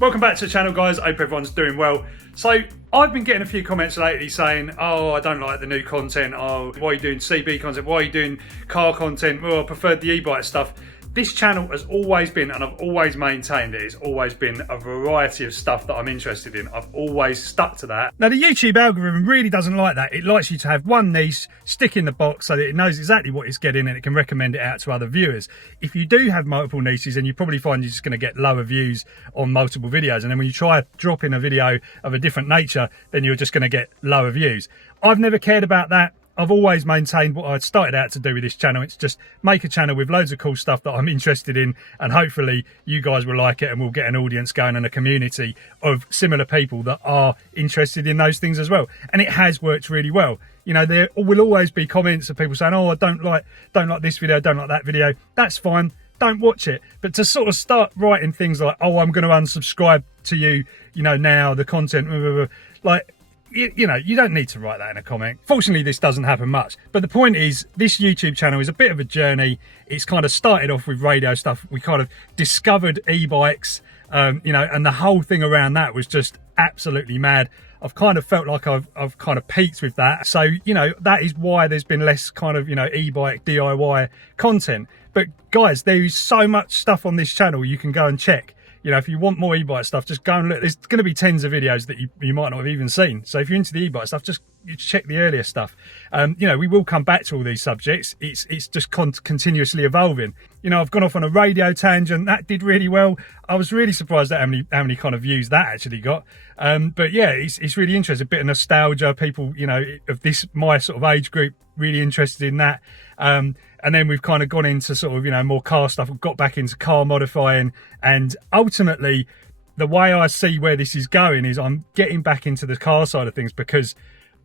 Welcome back to the channel, guys. I hope everyone's doing well. So I've been getting a few comments lately saying, oh, I don't like the new content. Oh, why are you doing CB content? Why are you doing car content? Well, I preferred the e-bike stuff. This channel has always been, and I've always maintained it, it's always been a variety of stuff that I'm interested in. I've always stuck to that. Now, the YouTube algorithm really doesn't like that. It likes you to have one niche, stick in the box so that it knows exactly what it's getting and it can recommend it out to other viewers. If you do have multiple niches, then you probably find you're just going to get lower views on multiple videos. And then when you try dropping a video of a different nature, then you're just going to get lower views. I've never cared about that. I've always maintained what I started out to do with this channel. It's just make a channel with loads of cool stuff that I'm interested in, and hopefully you guys will like it and we'll get an audience going and a community of similar people that are interested in those things as well. And it has worked really well. You know, there will always be comments of people saying, oh, I don't like this video, don't like that video. That's fine. Don't watch it. But to sort of start writing things like, oh, I'm going to unsubscribe to you, you know, now the content, blah, blah, blah, like, you know, you don't need to write that in a comment. Fortunately, this doesn't happen much. But the point is, this YouTube channel is a bit of a journey. It's kind of started off with radio stuff. We kind of discovered e-bikes, you know, and the whole thing around that was just absolutely mad. I've kind of felt like I've kind of peaked with that. So, you know, that is why there's been less kind of, you know, e-bike DIY content. But guys, there is so much stuff on this channel you can go and check. You know, if you want more e-bike stuff, just go and look. There's going to be tens of videos that you might not have even seen. So if you're into the e-bike stuff, just check the earlier stuff. You know, we will come back to all these subjects. It's just continuously evolving. You know, I've gone off on a radio tangent. That did really well. I was really surprised at how many kind of views that actually got. But yeah, it's really interesting. A bit of nostalgia. People, you know, of this, my sort of age group, really interested in that. And then we've kind of gone into sort of, you know, more car stuff. We've got back into car modifying. And ultimately, the way I see where this is going is I'm getting back into the car side of things because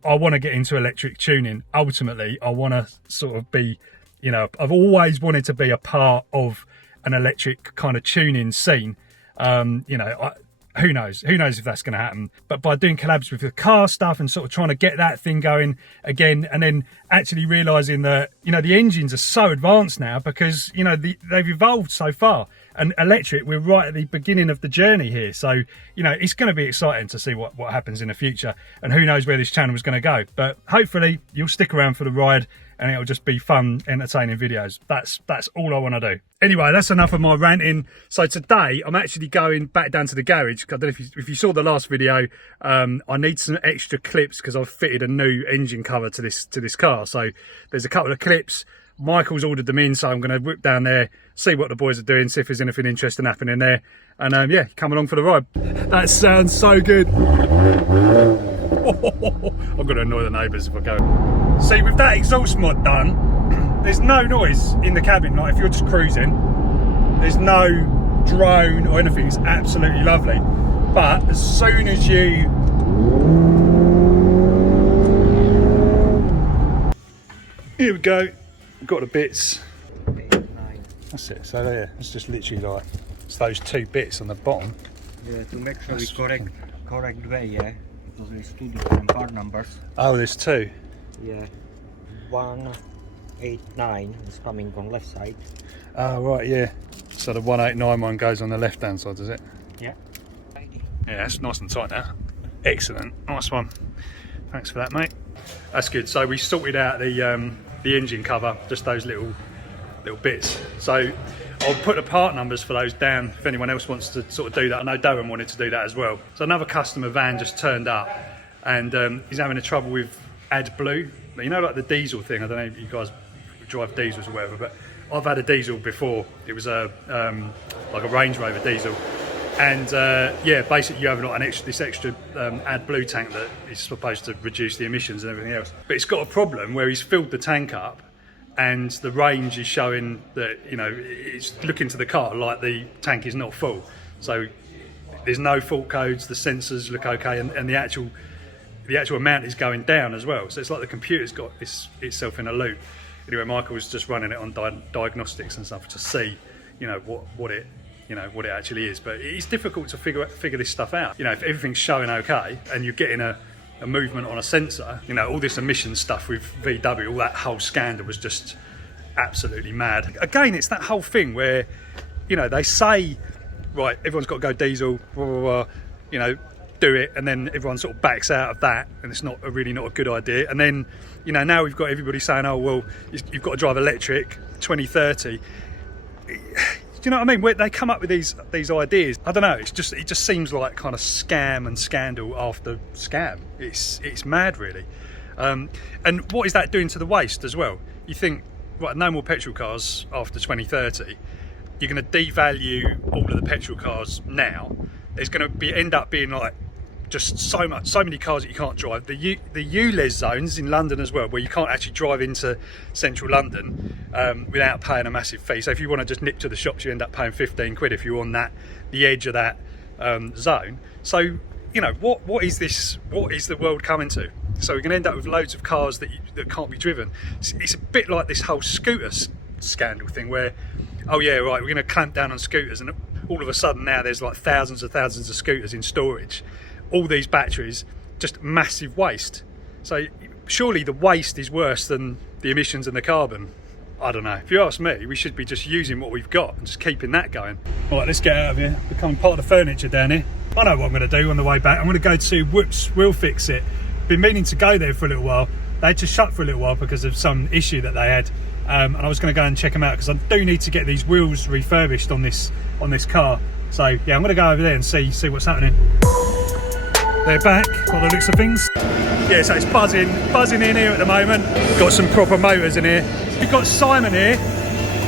I want to get into electric tuning. Ultimately, I want to sort of be, you know, I've always wanted to be a part of an electric kind of tuning scene. You know, who knows if that's going to happen, but by doing collabs with the car stuff and sort of trying to get that thing going again, and then actually realizing that, you know, the engines are so advanced now because, you know, they've evolved so far, and electric, we're right at the beginning of the journey here. So, you know, it's going to be exciting to see what happens in the future, and who knows where this channel is going to go. But hopefully you'll stick around for the ride and it'll just be fun, entertaining videos. That's all I want to do. Anyway, that's enough of my ranting. So today I'm actually going back down to the garage. I don't know if you saw the last video. I need some extra clips because I've fitted a new engine cover to this car. So there's a couple of clips. Michael's ordered them in, so I'm going to whip down there, see what the boys are doing, see if there's anything interesting happening there, and yeah, come along for the ride. That sounds so good. I'm going to annoy the neighbours if I go. See, with that exhaust mod done, there's no noise in the cabin. Like if you're just cruising, there's no drone or anything. It's absolutely lovely. But as soon as you here we go, got the bits. 8, 9. That's it. So there, it's just literally like it's those two bits on the bottom. Yeah, to make sure we correct way, yeah. Because there's two different part numbers. Oh, there's two. Yeah. 1, 8, 9 is coming on left side. Oh right, yeah. So the 189 one goes on the left hand side, does it? Yeah. Yeah, that's nice and tight now. Excellent, nice one. Thanks for that, mate. That's good. So we sorted out the engine cover, just those little bits. So I'll put the part numbers for those down if anyone else wants to sort of do that. I know Darren wanted to do that as well. So another customer van just turned up, and he's having a trouble with AdBlue. You know, like the diesel thing. I don't know if you guys drive diesels or whatever, but I've had a diesel before. It was a like a Range Rover diesel, and yeah, basically you have this extra AdBlue tank that is supposed to reduce the emissions and everything else. But it's got a problem where he's filled the tank up, and the range is showing that, you know, it's looking to the car like the tank is not full. So there's no fault codes, the sensors look okay, and the actual amount is going down as well. So it's like the computer's got itself in a loop. Anyway, Michael was just running it on diagnostics and stuff to see, you know, what it actually is. But it's difficult to figure this stuff out. You know, if everything's showing okay and you're getting a movement on a sensor, you know, all this emission stuff with VW, all that whole scandal was just absolutely mad. Again, it's that whole thing where, you know, they say right, everyone's got to go diesel, blah, blah, blah, you know, do it, and then everyone sort of backs out of that, and it's not a good idea. And then, you know, now we've got everybody saying, oh well, you've got to drive electric 2030. Do you know what I mean? Where they come up with these ideas, I don't know, it just seems like kind of scam and scandal after scam. It's mad, really. And what is that doing to the waste as well? You think, right, no more petrol cars after 2030. You're going to devalue all of the petrol cars now. There's going to end up being like just so many cars that you can't drive. The ULEZ zones in London as well, where you can't actually drive into central London without paying a massive fee. So if you want to just nip to the shops, you end up paying 15 quid if you're on the edge of that zone. So, you know, what is this? What is the world coming to? So we're going to end up with loads of cars that can't be driven. It's a bit like this whole scooter scandal thing where, oh yeah, right, we're going to clamp down on scooters, and all of a sudden now there's like thousands of scooters in storage. All these batteries, just massive waste. So surely the waste is worse than the emissions and the carbon. I don't know. If you ask me, we should be just using what we've got and just keeping that going. All right, let's get out of here. Becoming part of the furniture down here. I know what I'm going to do on the way back. I'm going to go to Whoops Wheel Fix It. Been meaning to go there for a little while. They had to shut for a little while because of some issue that they had. And I was going to go and check them out because I do need to get these wheels refurbished on this car. So yeah, I'm going to go over there and see what's happening. They're back by the looks of things. Yeah, so it's buzzing in here at the moment. Got some proper motors in here. We've got Simon here,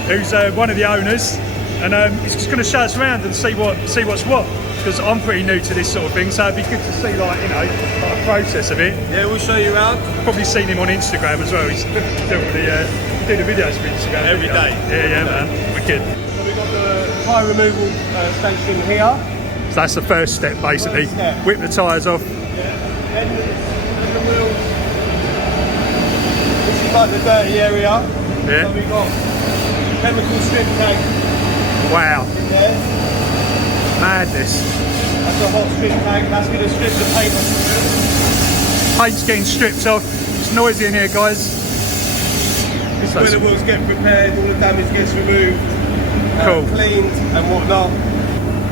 who's one of the owners, and he's just going to show us around and see what's what. Because I'm pretty new to this sort of thing, so it'd be good to see, like, you know, like a process of it. Yeah, we'll show you around. Probably seen him on Instagram as well. He's doing the videos for Instagram Every day. Yeah, man, wicked. So we've got the tyre removal station here. So that's the first step, basically. First step. Whip the tyres off. Yeah. End the wheels. This is like the dirty area. Yeah. So we've got chemical strip tank Wow, in there. madness. That's a hot strip tank. That's going to strip the paint off. Paint's getting stripped off. It's noisy in here, guys. This is where the wheels get prepared, all the damage gets removed, Cool. cleaned and whatnot.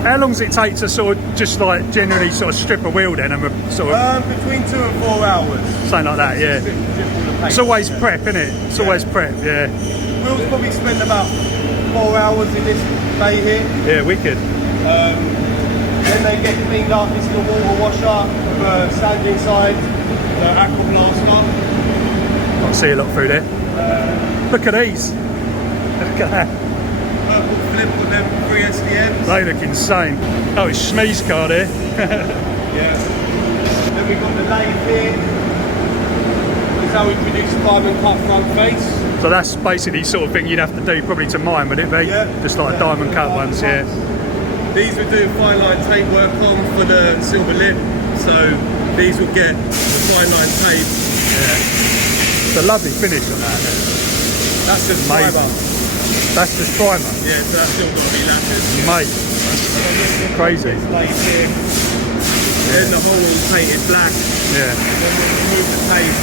How long does it take to sort of just like generally sort of strip a wheel then and sort of Between 2 and 4 hours. something like that? Yeah. Strip all the paint. It's always prep, isn't it? It's always prep. Yeah. We'll probably spend about 4 hours in this bay here. Yeah, wicked. Then they get cleaned up. This is the water washer with a sand inside, the aqua blaster. Can't see a lot through there. Look at these. Look at that. Purple flip with them 3 SDMs. They look insane. Oh, it's Shmee's car there. Yeah. Then we've got the lathe here. This is how we produce diamond cut front face. So that's basically the sort of thing you'd have to do probably to mine, would it be? Yeah. Just like diamond cut ones, yeah. These we do fine line tape work on for the silver lip. So these will get fine line tape. Yeah. It's a lovely finish on that. That's just Amazing. fibre. That's just primer. Yeah, so that's still got to be lacquered. Mate, that's crazy. Lathe here. Then the whole will painted black. Yeah. Then we'll remove the tape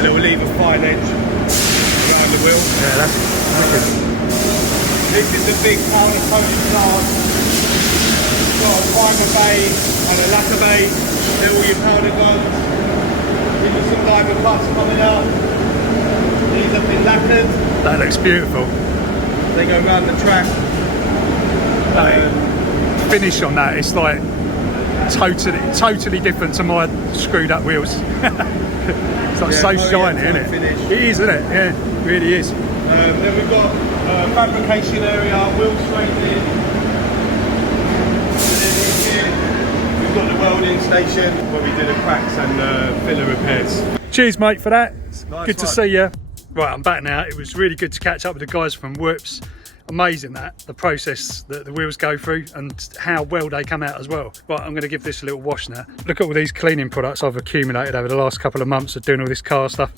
and it will leave a fine edge around the wheel. Yeah, that's wicked. This is the big powder coating plant. We've got a primer bay and a lacquer bay. There all your powder gone. Give you some diamond cuts coming out. These have been lacquered. That looks beautiful. They go around the track. Finish on that, it's like totally different to my screwed up wheels. It's like so shiny, isn't it? Finish. It is, isn't it? Yeah, it really is. Then we've got a fabrication area, wheel straightening. And then in here, we've got the welding station where we do the cracks and filler repairs. Cheers, mate, for that. Nice Good to one. see you. Right, I'm back now. It was really good to catch up with the guys from Whoops. Amazing the process that the wheels go through and how well they come out as well. Right, I'm going to give this a little wash now. Look at all these cleaning products I've accumulated over the last couple of months of doing all this car stuff.